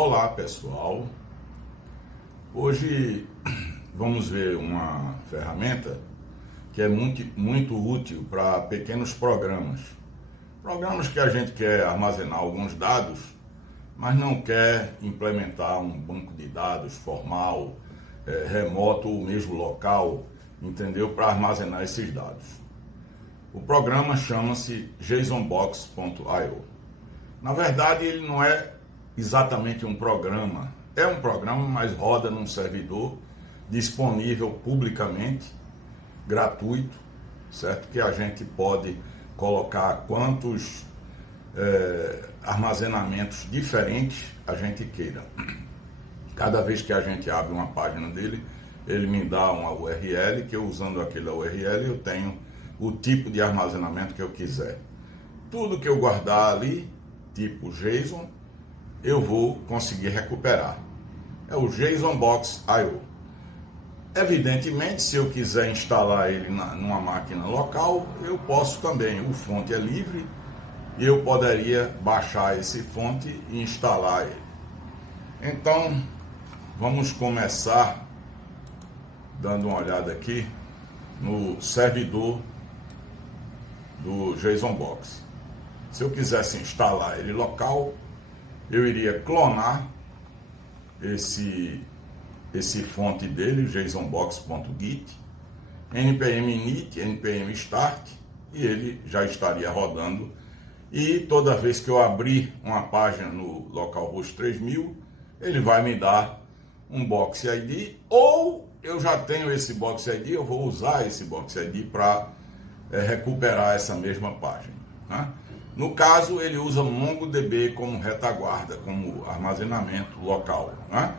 Olá pessoal, hoje vamos ver uma ferramenta que é muito útil para pequenos programas. Programas que a gente quer armazenar alguns dados, mas não quer implementar um banco de dados formal, remoto ou mesmo local, entendeu? Para armazenar esses dados. O programa chama-se JSONbox.io. Na verdade, ele não é exatamente um programa. É um programa, mas roda num servidor disponível publicamente, gratuito, certo? Que a gente pode colocar quantos armazenamentos diferentes a gente queira. Cada vez que a gente abre uma página dele, ele me dá uma URL, que eu usando aquela URL eu tenho o tipo de armazenamento que eu quiser. Tudo que eu guardar ali, tipo JSON, eu vou conseguir recuperar. É o JSONbox.io. Evidentemente, se eu quiser instalar ele numa máquina local, eu posso também. O fonte é livre e eu poderia baixar esse fonte e instalar ele. Então, vamos começar dando uma olhada aqui no servidor do JSONbox. Se eu quisesse instalar ele local, eu iria clonar esse fonte dele, jsonbox.git, npm init, npm start, e ele já estaria rodando. E toda vez que eu abrir uma página no localhost 3000, ele vai me dar um box ID, ou eu já tenho esse box ID, eu vou usar esse box ID para recuperar essa mesma página, né? No caso, ele usa MongoDB como retaguarda, como armazenamento local, né?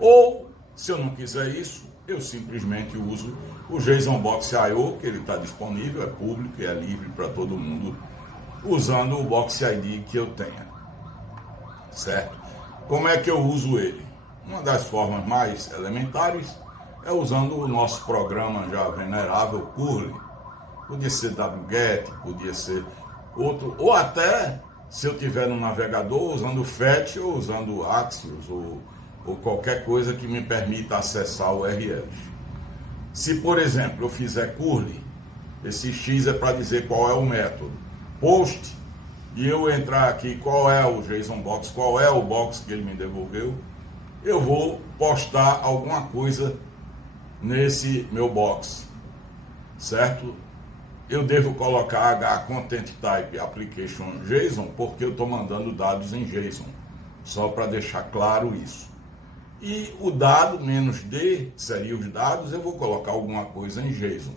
Ou, se eu não quiser isso, eu simplesmente uso o JSONbox.io, que ele está disponível, é público e é livre para todo mundo, usando o box ID que eu tenha, certo? Como é que eu uso ele? Uma das formas mais elementares é usando o nosso programa já venerável, Curly. Podia ser wget, podia ser outro, ou até, se eu tiver no navegador, usando Fetch ou usando Axios, ou qualquer coisa que me permita acessar URLs. Se, por exemplo, eu fizer curly, esse X é para dizer qual é o método, post, e eu entrar aqui qual é o JSONbox, qual é o box que ele me devolveu, eu vou postar alguma coisa nesse meu box, certo? Eu devo colocar HContentType Application JSON, porque eu estou mandando dados em JSON, só para deixar claro isso. E o dado menos D, seria os dados, eu vou colocar alguma coisa em JSON,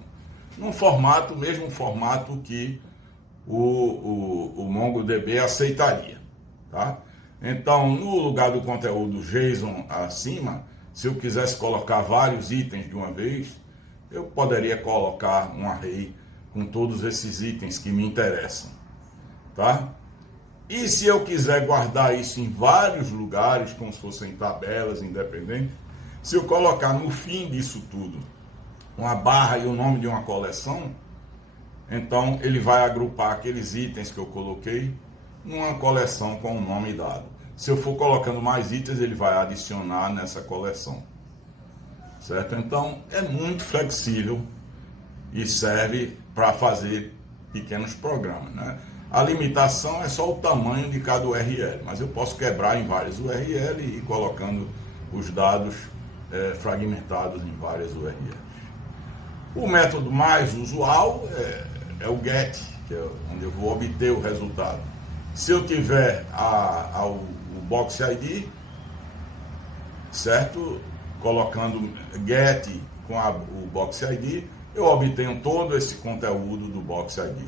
num formato, mesmo formato que o MongoDB aceitaria, tá? Então, no lugar do conteúdo JSON acima, se eu quisesse colocar vários itens de uma vez, eu poderia colocar um array com todos esses itens que me interessam, tá? E se eu quiser guardar isso em vários lugares, como se fossem tabelas independentes, se eu colocar no fim disso tudo uma barra e o nome de uma coleção, então ele vai agrupar aqueles itens que eu coloquei numa coleção com o nome dado. Se eu for colocando mais itens, ele vai adicionar nessa coleção, certo? Então é muito flexível e serve para fazer pequenos programas, né? A limitação é só o tamanho de cada URL, mas eu posso quebrar em várias URL e ir colocando os dados fragmentados em várias URLs. O método mais usual é o get, que é onde eu vou obter o resultado. Se eu tiver o box ID, certo? Colocando get com o box ID, eu obtenho todo esse conteúdo do box ID,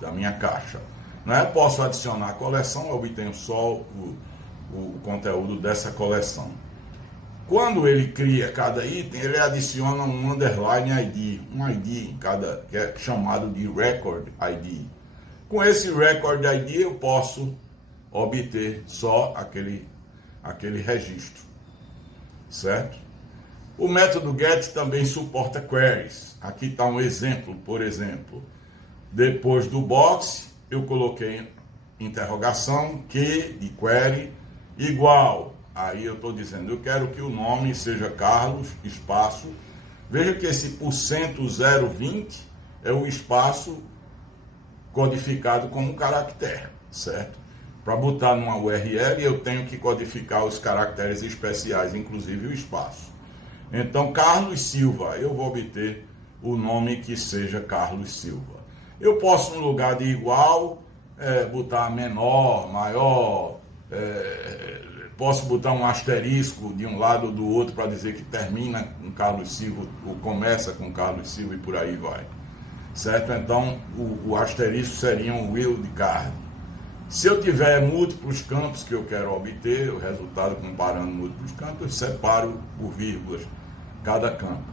da minha caixa, né? Posso adicionar a coleção, eu obtenho só o conteúdo dessa coleção. Quando ele cria cada item, ele adiciona um underline ID, um ID em cada, que é chamado de record ID. Com esse record ID eu posso obter só aquele registro, certo? O método get também suporta queries. Aqui está um exemplo, por exemplo. Depois do box, eu coloquei interrogação, Q de query, igual, aí eu estou dizendo, eu quero que o nome seja Carlos, espaço, veja que esse porcento 020 é o espaço codificado como caractere, certo? Para botar numa URL eu tenho que codificar os caracteres especiais, inclusive o espaço. Então, Carlos Silva, eu vou obter o nome que seja Carlos Silva. Eu posso, no lugar de igual, botar menor, maior, posso botar um asterisco de um lado ou do outro para dizer que termina com Carlos Silva, ou começa com Carlos Silva e por aí vai. Certo? Então, o asterisco seria um wildcard. Se eu tiver múltiplos campos que eu quero obter, o resultado comparando múltiplos campos, eu separo por vírgulas cada campo.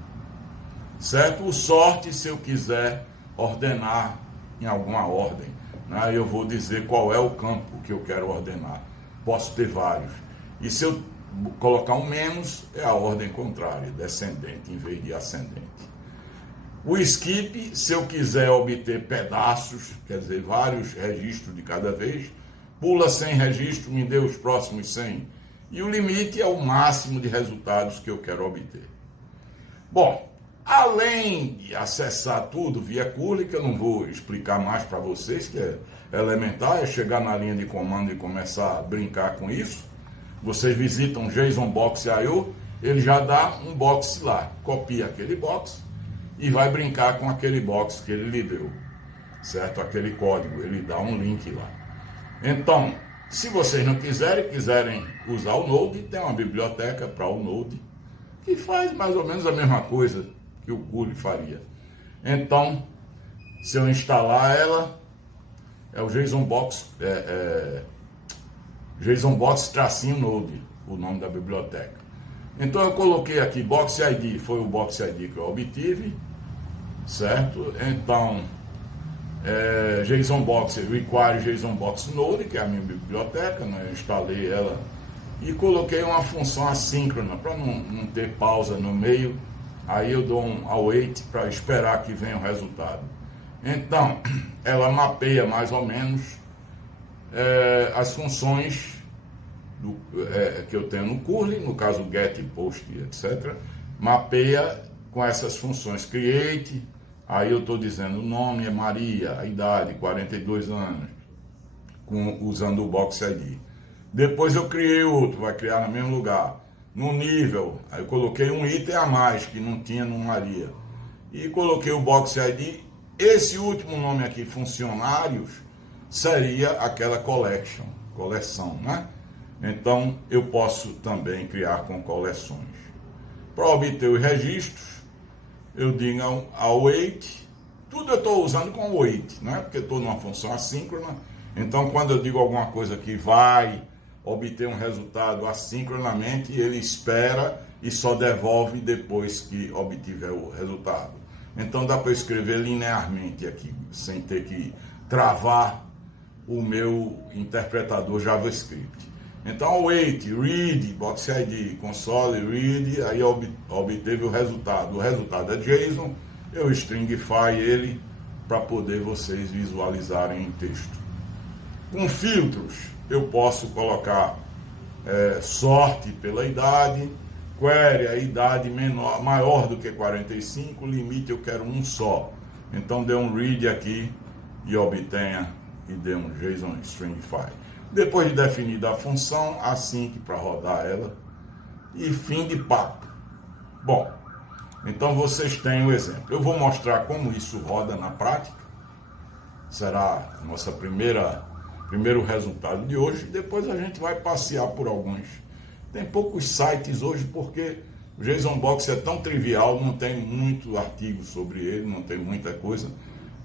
Certo? O sorte, se eu quiser ordenar em alguma ordem, né? Eu vou dizer qual é o campo que eu quero ordenar. Posso ter vários. E se eu colocar um menos, é a ordem contrária, descendente em vez de ascendente. O skip, se eu quiser obter pedaços, quer dizer, vários registros de cada vez, pula 100 registros, me dê os próximos 100. E o limite é o máximo de resultados que eu quero obter. Bom, além de acessar tudo via curly, que eu não vou explicar mais para vocês, que é elementar, é chegar na linha de comando e começar a brincar com isso. Vocês visitam JSONBox.io, ele já dá um box lá, copia aquele box e vai brincar com aquele box que ele lhe deu, certo? Aquele código, ele dá um link lá. Então, se vocês não quiserem usar o Node, tem uma biblioteca para o Node, que faz mais ou menos a mesma coisa que o curly faria. Então, se eu instalar ela, é o JSONBox, JSONBox-Node, o nome da biblioteca. Então eu coloquei aqui Box ID, foi o Box ID que eu obtive, certo? Então, JSONBox require JSONBox Node, que é a minha biblioteca, né? Eu instalei ela e coloquei uma função assíncrona para não ter pausa no meio. Aí eu dou um await para esperar que venha o resultado. Então, ela mapeia mais ou menos as funções que eu tenho no curly, no caso get, post, etc. Mapeia com essas funções create, aí eu estou dizendo o nome é Maria, a idade 42 anos, usando o Box ID. Depois eu criei outro, vai criar no mesmo lugar. No nível, aí eu coloquei um item a mais que não tinha no Maria. E coloquei o Box ID. Esse último nome aqui, funcionários, seria aquela coleção, né? Então eu posso também criar com coleções. Para obter os registros, eu digo await, tudo eu estou usando com await, né? Porque estou numa função assíncrona. Então quando eu digo alguma coisa que vai obter um resultado assincronamente, ele espera e só devolve depois que obtiver o resultado. Então dá para escrever linearmente aqui, sem ter que travar o meu interpretador JavaScript. Então, await, read, box ID, console, read, aí obteve o resultado. O resultado é JSON, eu stringify ele para poder vocês visualizarem em texto. Com filtros, eu posso colocar sorte pela idade, query, a idade maior do que 45, limite eu quero um só. Então dê um read aqui e obtenha e dê um JSON stringify. Depois de definida a função, async para rodar ela e fim de papo. Bom, então vocês têm o exemplo. Eu vou mostrar como isso roda na prática. Será nossa primeiro resultado de hoje. Depois a gente vai passear por alguns. Tem poucos sites hoje porque o JSONBox é tão trivial, não tem muito artigo sobre ele, não tem muita coisa.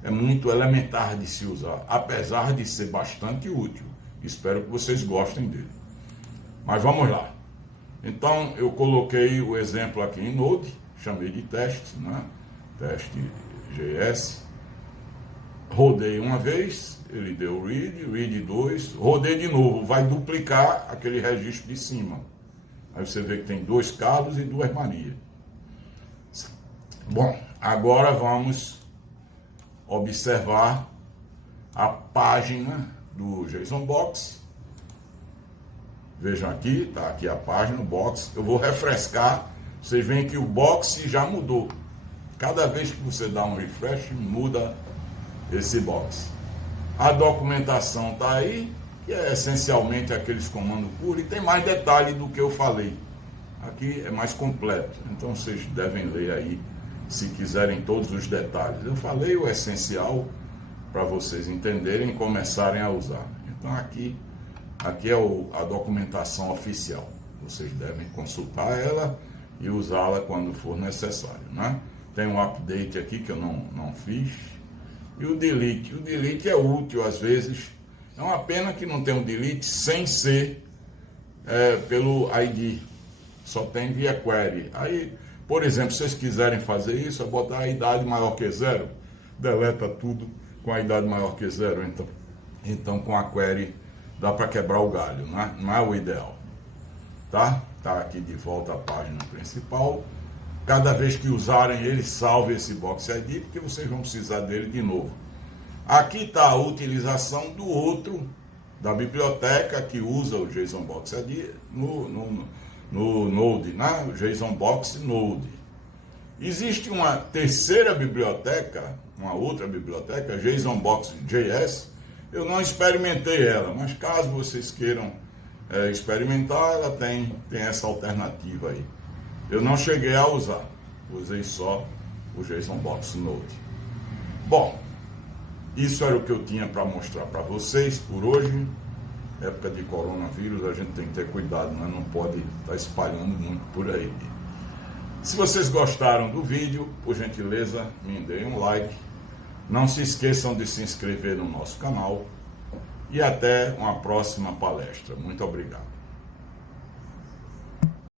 É muito elementar de se usar, apesar de ser bastante útil. Espero que vocês gostem dele. Mas vamos lá. Então eu coloquei o exemplo aqui em Node, chamei de teste, né? Teste JS. Rodei uma vez, ele deu read 2, rodei de novo, vai duplicar aquele registro de cima. Aí você vê que tem 2 Carlos e 2 Maria. Bom, agora vamos observar a página do JSONBox. Vejam aqui, tá aqui a página, o box. Eu vou refrescar, vocês veem que o box já mudou. Cada vez que você dá um refresh, muda esse box. A documentação está aí, que é essencialmente aqueles comandos puros, e tem mais detalhe do que eu falei. Aqui é mais completo, então vocês devem ler aí, se quiserem todos os detalhes. Eu falei o essencial para vocês entenderem e começarem a usar. Então aqui é a documentação oficial. Vocês devem consultar ela e usá-la quando for necessário, né? Tem um update aqui que eu não fiz. E o delete. O delete é útil às vezes. É uma pena que não tem um delete sem ser pelo ID. Só tem via query. Aí, por exemplo, se vocês quiserem fazer isso, é botar a idade maior que 0. Deleta tudo com a idade maior que 0. Então com a query dá para quebrar o galho. Não é o ideal. Tá aqui de volta a página principal. Cada vez que usarem ele, salve esse Box ID, porque vocês vão precisar dele de novo. Aqui está a utilização do outro, da biblioteca que usa o JSON Box ID no Node, né? O JSON Box Node. Existe uma terceira biblioteca, uma outra biblioteca, JSON Box JS. Eu não experimentei ela, mas caso vocês queiram experimentar, ela tem essa alternativa aí. Eu não cheguei a usar, usei só o JSON Box Node. Bom, isso era o que eu tinha para mostrar para vocês por hoje. Época de coronavírus, a gente tem que ter cuidado, né? Não pode estar espalhando muito por aí. Se vocês gostaram do vídeo, por gentileza, me deem um like. Não se esqueçam de se inscrever no nosso canal. E até uma próxima palestra. Muito obrigado.